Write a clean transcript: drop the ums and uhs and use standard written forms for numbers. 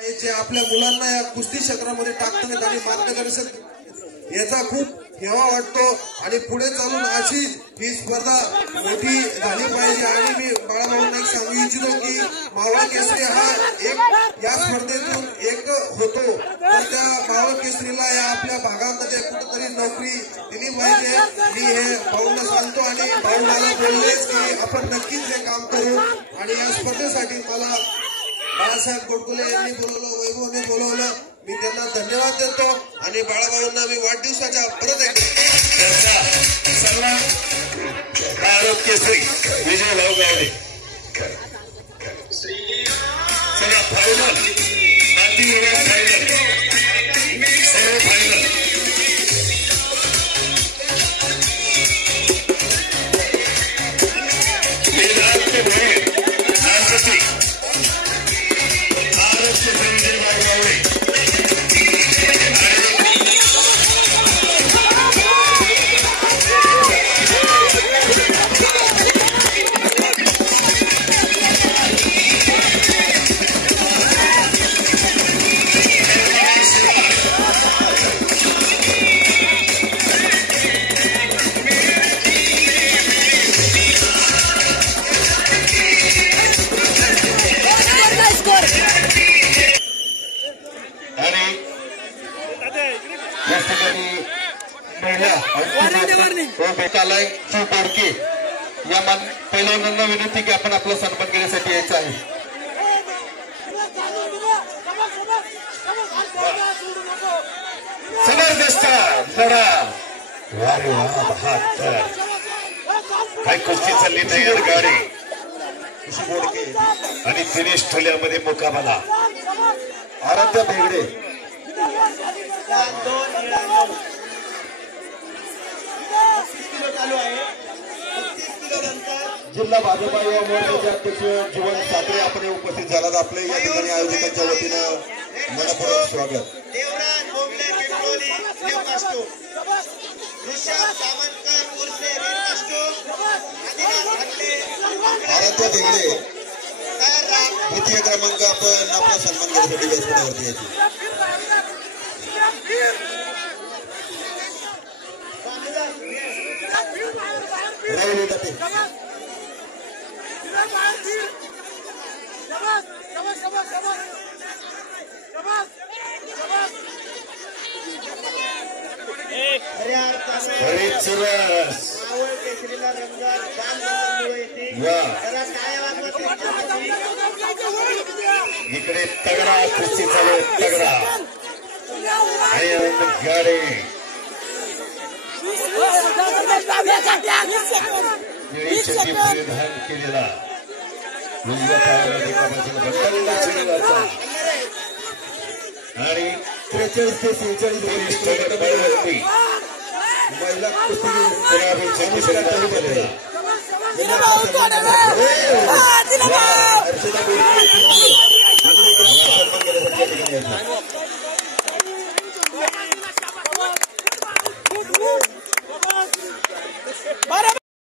आपल्या मुलांना या कुस्ती क्षेत्रामध्ये टाकताना आणि मार्गदर्शन याचा खूप हेवा वाटतो आणि पुढे चालून अशी ही स्पर्धा मोठी झाली पाहिजे। आणि मी बाळाभाऊंना एक सांगू इच्छितो की मावळ केसरी हा एक या स्पर्धेतून एक होतो, तर त्या मावळ केसरीला या आपल्या भागामध्ये कुठेतरी नोकरी दिली पाहिजे। मी हे भाऊंना सांगतो आणि भाऊ मला बोललेच की आपण नक्कीच हे काम करू। आणि या स्पर्धेसाठी मला बाळासाहेब गोडकुले यांनी बोलवलं, वैभवने बोलवलं, मी त्यांना धन्यवाद देतो। आणि बाळाभाऊंना मी वाढदिवसाच्या परत एकदा भारत केसरी विजय भाऊ गावडे चला फायनल फायनल सर्व फायनल वेदांत भोये नागपती भारत केसरी विजय भाऊ गावडे या पहिल्यांदा विनंती की आपण आपला सन्मान करण्यासाठी यायचं आहे। जबरदस्त लढा वारे वा बहात्तर काय कुस्ती चालली तयार गाडी आणि दिनेश ठोल्यामध्ये मुकाबला आराध्य भेगडे जिल्हा भाजपा युवा मोर्चाचे अध्यक्ष जीवन साखरे आपण उपस्थित झालात। आपले या ठिकाणी आयोजकांच्या वतीनं मनपूर्वक स्वागत। आराध्य भेगडे द्वितीय क्रमांक आपण आपला सन्मान करण्यासाठी व्यासपीठावरती यायचे। इकडे तगडा कुस्ती चालू तगडा आणि गाडी परिधान केलेला आणि 43 ते 46 महिला कुस्ती हर्षदा